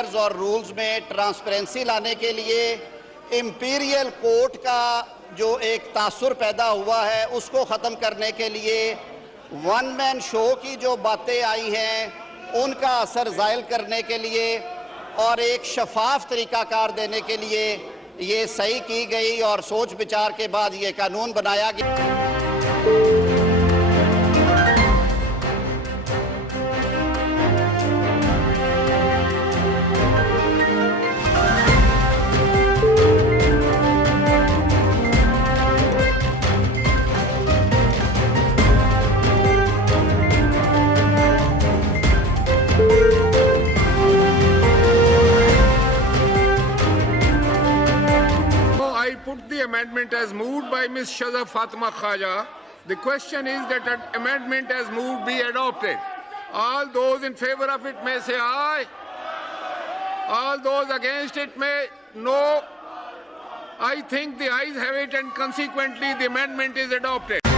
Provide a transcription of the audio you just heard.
Procedures और rules में transparency लाने के लिए इंपीरियल कोर्ट का जो एक तासुर पैदा हुआ है उसको ख़त्म करने के लिए वन मैन शो की जो बातें आई हैं उनका असर ज़ायल करने के लिए और एक शफाफ तरीक़ाकार देने के लिए ये सही की गई और सोच विचार के बाद ये कानून बनाया गया। I put the amendment as moved by Ms. Shazza Fatima Khaja. The question is that an amendment as moved be adopted. All those in favor of it may say aye. All those against it may no. I think the ayes have it and consequently the amendment is adopted.